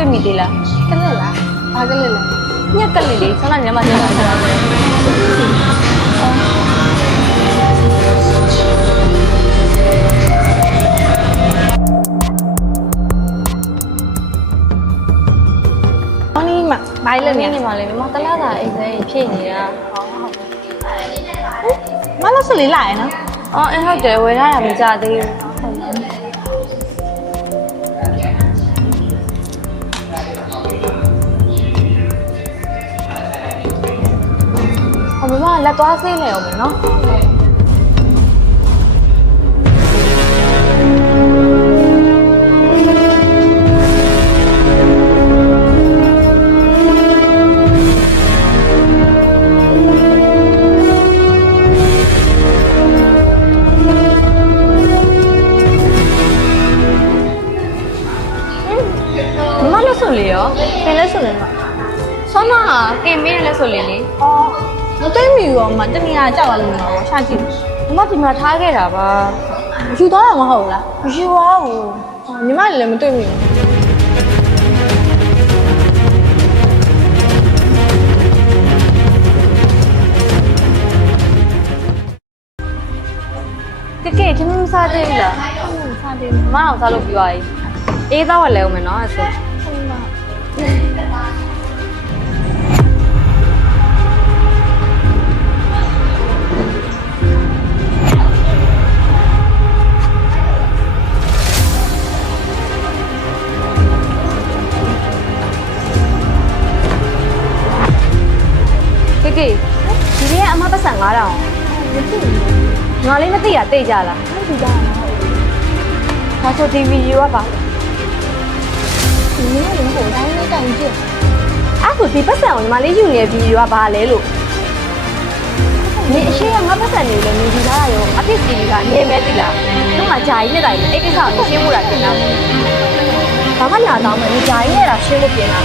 တွေ့မိသေးလားကလစ်လားဘာကလစ်လဲညက်ကလစ်လေးဆန္ဒညမှာကျန်တာဆိုတာပဲအော်နီမဘာလဲနေနေမလဲမတလားတာအိမ်သေးဖြည့်နေတာဟုတ်ဟုတ်မလားဆိုလေးလာရနော်အော်အင်းဟုတ်တယ်ဝယ်ထားတာမကြသေးဘူးဟိုမမလက်သွားဆေးနေအောင်မယ်နော်မမလက်စွပ်လေးရောဘယ်လက်စွပ်လဲမဆောင်းမဟာကင်မေးတယ်လက်စွပ်လေးလေအော်မသိမိဘူးအောင်မတမီးကကြောက်ရလို့မလားရှာကြည့်မမဒီမှာထားခဲ့တာပါယူသွားတာမဟုတ်လားယူသွားဘူးညီမလည်းမသိမိဘူးကဲကဲခင်မစားသေးဘူးလားဟုတ်စားသေးဘူးမအောင်စားလို့ပြီးသွားပြီအေးသားဝယ်လဲဦးမယ်နော်အဲ့ဆိုဟုတ်ပါကေဒီနေ့ကအမပတ်စံ9000အောင်ငါလေးမသိရတိတ်ကြလားမသိကြပါဘူးဒါဆိုဒီဗီဒီယိုကပါဒီနေ့ရင်ပုံတိုင်းနဲ့တိုင်ကြည့်အခုဒီပတ်စံကိုညီမလေးယူနေတဲ့ဗီဒီယိုကဘာလဲလို့နေအရှိကငါပတ်စံနေလို့မြင်ကြတာရောအဖြစ်စီကနေမဲ့တိလားသူ့မှာဂျာကြီးနဲ့တိုင်အဲ့ကိစ္စကိုရှင်းဖို့တာတင်တာဘာမှညာတော့မနေဂျာကြီးနဲ့တာရှင်းဖို့ပြင်တာ